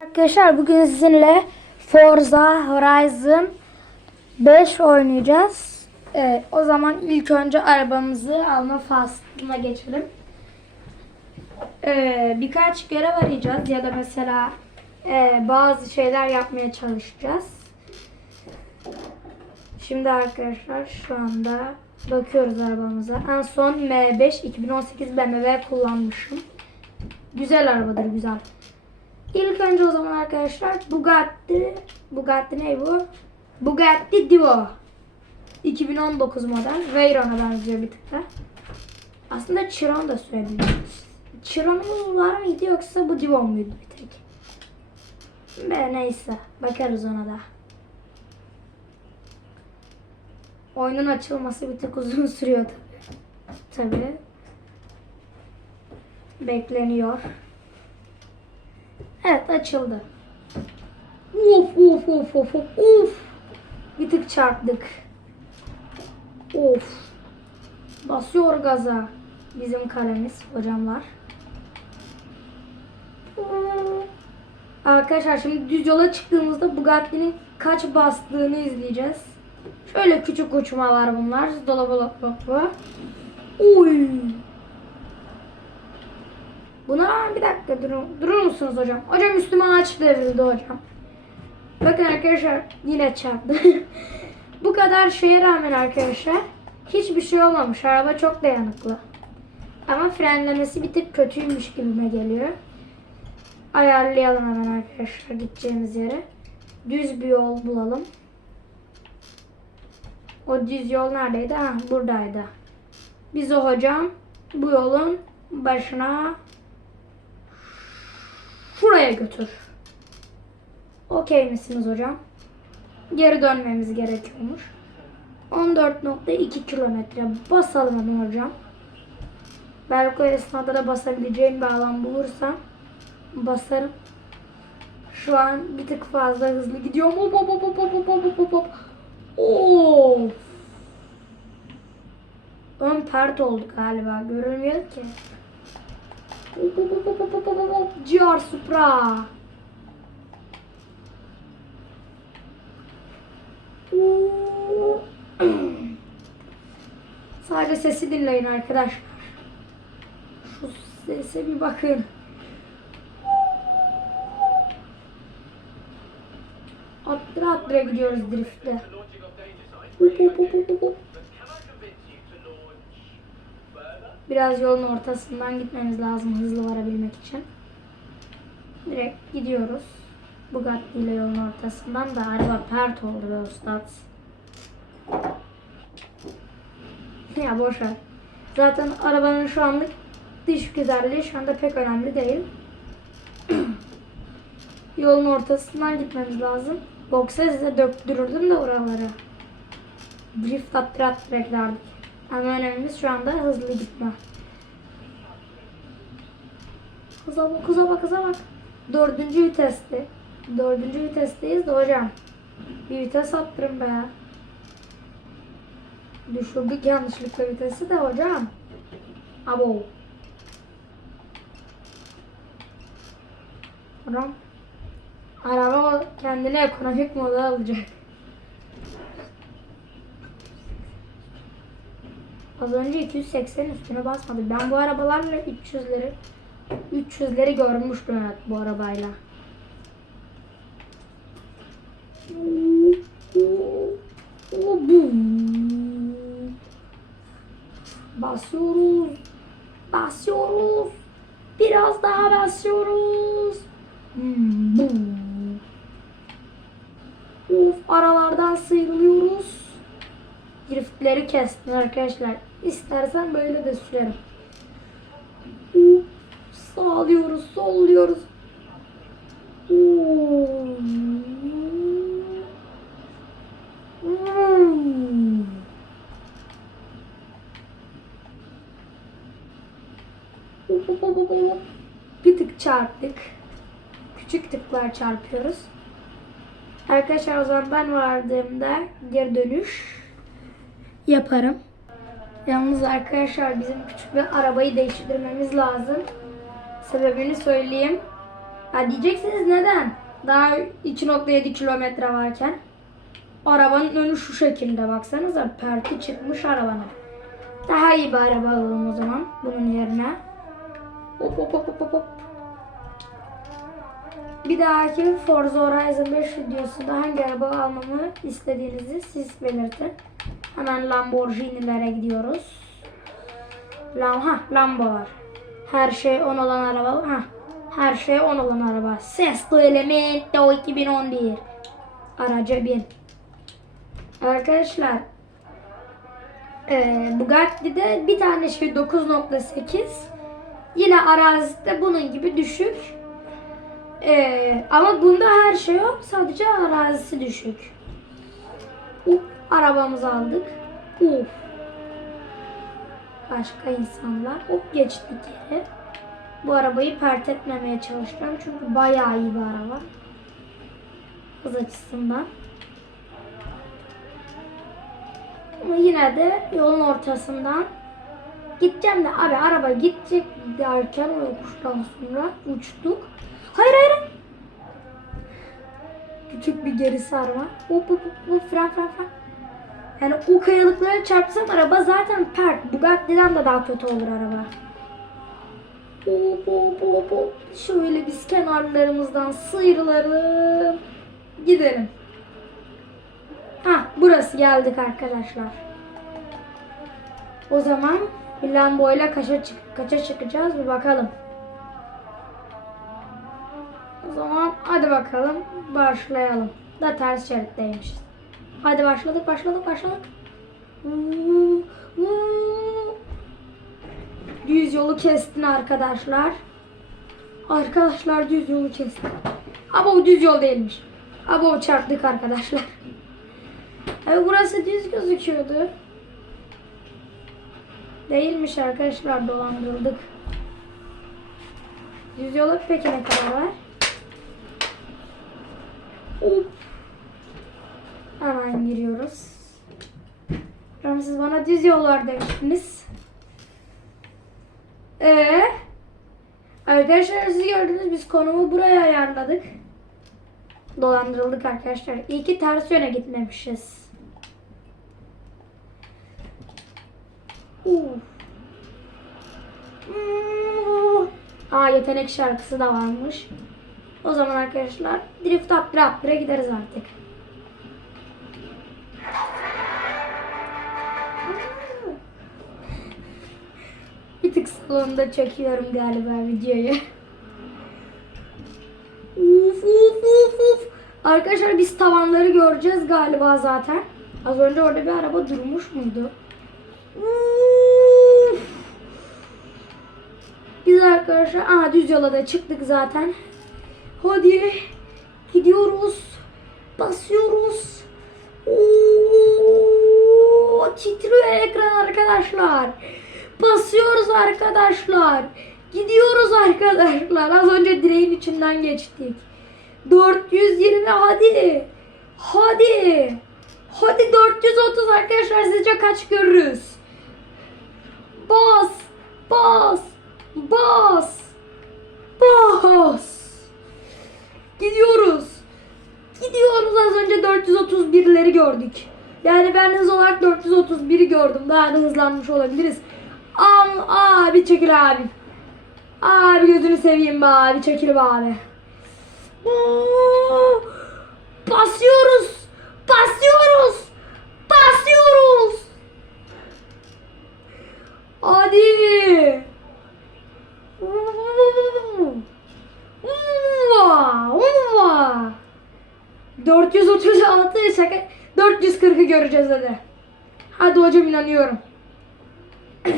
Arkadaşlar bugün sizinle Forza Horizon 5 oynayacağız. Ee, o zaman ilk önce arabamızı alma faslına geçelim. Ee, birkaç görev arayacağız ya da mesela e, bazı şeyler yapmaya çalışacağız. Şimdi arkadaşlar şu anda bakıyoruz arabamıza. En son M5 2018 BMW kullanmışım. Güzel arabadır güzel. İlk önce o zaman arkadaşlar Bugatti Bugatti ne bu? Bugatti Divo 2019 model Veyron'a benziyor bir tık da. Aslında Chiron da sürebiliriz. Chiron'umuz var mıydı yoksa bu Divo muydu bir tek? Be neyse bakarız ona da. Oyunun açılması bir tık uzun sürüyor tabi. Tabi. Bekleniyor. Evet açıldı. Of of of of of of. Bir tık çarptık. Of. Basıyor gaza. Bizim kalemiz hocamlar. Arkadaşlar şimdi düz yola çıktığımızda Bugatti'nin kaç bastığını izleyeceğiz. Şöyle küçük uçmalar bunlar. Dolaba dolaba. Oy. Buna bir dakika durun, durur musunuz hocam? Hocam üstüme ağaç devrildi hocam. Bakın arkadaşlar yine çarptı. Bu kadar şeye rağmen arkadaşlar hiçbir şey olmamış. Araba çok dayanıklı. Ama frenlemesi bir tık kötüymüş gibime geliyor. Ayarlayalım hemen arkadaşlar gideceğimiz yere. Düz bir yol bulalım. O düz yol neredeydi? Ha buradaydı. Biz o hocam bu yolun başına Oraya götür. Okey misiniz hocam? Geri dönmemiz gerekiyormuş. 14.2 kilometre basalım hemen hocam. Belki esnada da basabileceğim bir alan bulursam basarım. Şu an bir tık fazla hızlı gidiyorum. Hop hop hop hop hop hop hop hop. Of. Ön pert oldu galiba. Görünmüyor ki. GR Supra. Sadece sesi dinleyin arkadaşlar. Şu sese bir bakın. Attıra attıra gidiyoruz driftte. Hop hop hop hop hop. Biraz yolun ortasından gitmemiz lazım hızlı varabilmek için. Direkt gidiyoruz. Bugatti ile yolun ortasından da araba pert oldu be ustad. Ya boş ver. Zaten arabanın şu anlık dış güzelliği şu anda pek önemli değil. Yolun ortasından gitmemiz lazım. Yoksa size döktürürdüm de oraları. Drift attır attır beklerdik. Ama önemlimiz şu anda hızlı gitme. Kıza bak, kıza bak, kıza bak. Dördüncü viteste. Dördüncü vitesteyiz de hocam. Bir vites attırın be. Düşürdük yanlışlıkla vitesi de hocam. Abo. Hocam. Araba kendine ekonomik moda alacak. Az önce 280 üstüne basmadı. Ben bu arabalarla 300'leri 300'leri görmüştüm evet bu arabayla. Basıyoruz. Basıyoruz. Biraz daha basıyoruz. Hmm, bum. Uf, aralardan sıyrılıyoruz. Driftleri kestim arkadaşlar. İstersen böyle de sürerim. Sağlıyoruz, solluyoruz. Bir tık çarptık. Küçük tıklar çarpıyoruz. Arkadaşlar o zaman ben vardığımda geri dönüş yaparım. Yalnız arkadaşlar bizim küçük bir arabayı değiştirmemiz lazım. Sebebini söyleyeyim. Ya diyeceksiniz neden? Daha 2.7 kilometre varken. Arabanın önü şu şekilde baksanıza. Perti çıkmış arabanın. Daha iyi bir araba alalım o zaman bunun yerine. Hop hop hop hop hop. Bir dahaki Forza Horizon 5 videosunda hangi araba almamı istediğinizi siz belirtin. Hemen Lamborghini'lere gidiyoruz. Lam ha Lambolar. Her şey 10 olan araba. Ha. Her şey 10 olan araba. Sesto Elemento 2011. Araca bin. Arkadaşlar e, Bugatti'de bir tane şey 9.8 yine arazide bunun gibi düşük. E, ama bunda her şey yok. Sadece arazisi düşük. Arabamızı aldık. Uf. Başka insanlar. Hop geçtik yere. Bu arabayı pert etmemeye çalışacağım. Çünkü bayağı iyi bir araba. Hız açısından. Ama yine de yolun ortasından gideceğim de abi araba gidecek derken o yokuştan sonra uçtuk. Hayır hayır. Küçük bir geri sarma. Hop hop hop, fren fren fren. Yani o kayalıklara çarpsam araba zaten pert. Bugatti'den de daha kötü olur araba. Hop hop hop hop. Şöyle biz kenarlarımızdan sıyrılalım. Gidelim. Ha burası geldik arkadaşlar. O zaman bir Lambo kaça, çık kaça çıkacağız bir bakalım. O zaman hadi bakalım başlayalım. Da ters şeritteymişiz. Hadi başladık başladık başladık. Düz yolu kestin arkadaşlar. Arkadaşlar düz yolu kestin. Ama o düz yol değilmiş. Ama o çarptık arkadaşlar. Abi burası düz gözüküyordu. Değilmiş arkadaşlar dolandırıldık. Düz yola peki ne kadar var? Hop. Hemen giriyoruz. Hocam siz bana düz yollar demiştiniz. Ee, arkadaşlar siz gördünüz biz konumu buraya ayarladık. Dolandırıldık arkadaşlar. İyi ki ters yöne gitmemişiz. Hmm. Aa yetenek şarkısı da varmış. O zaman arkadaşlar drift attıra attıra gideriz artık. Bir tık salonda çekiyorum galiba videoyu. Uf uf uf uf. Arkadaşlar biz tavanları göreceğiz galiba zaten. Az önce orada bir araba durmuş muydu? Uf. Biz arkadaşlar aha düz yola da çıktık zaten. Hadi gidiyoruz. Basıyoruz. Titriyor ekran arkadaşlar. Basıyoruz arkadaşlar. Gidiyoruz arkadaşlar. Az önce direğin içinden geçtik. 420 hadi. Hadi. Hadi 430 arkadaşlar sizce kaç görürüz? Bas. Bas. Bas. Bas. Gidiyoruz. Gidiyoruz az önce 431'leri gördük. Yani ben hız olarak 431'i gördüm. Daha da hızlanmış olabiliriz. Am abi çekil abi. Abi gözünü seveyim be abi çekil be abi. Oo, Basıyoruz. Basıyoruz. Basıyoruz. Hadi. Umma, umma. 436 şaka 440'ı göreceğiz hadi. Hadi hocam inanıyorum.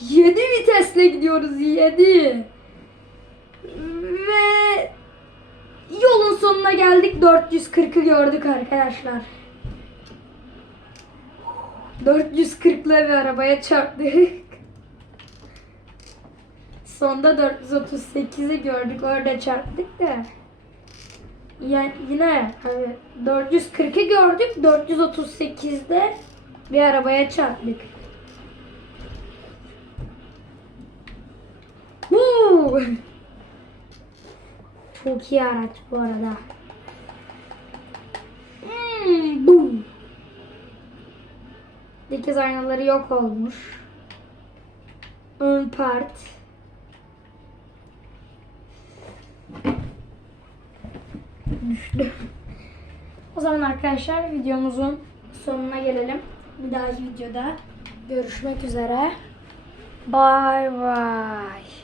7 vitesle gidiyoruz 7. Ve yolun sonuna geldik 440'ı gördük arkadaşlar. 440'la bir arabaya çarptık. Sonda 438'i gördük orada çarptık da. Yani yine hani 440'ı gördük 438'de bir arabaya çarptık. Woo! Çok iyi araç bu arada. Hmm, boom. Dikiz aynaları yok olmuş. Ön part. Düştü. O zaman arkadaşlar videomuzun sonuna gelelim. Bir dahaki videoda görüşmek üzere. Bye bye.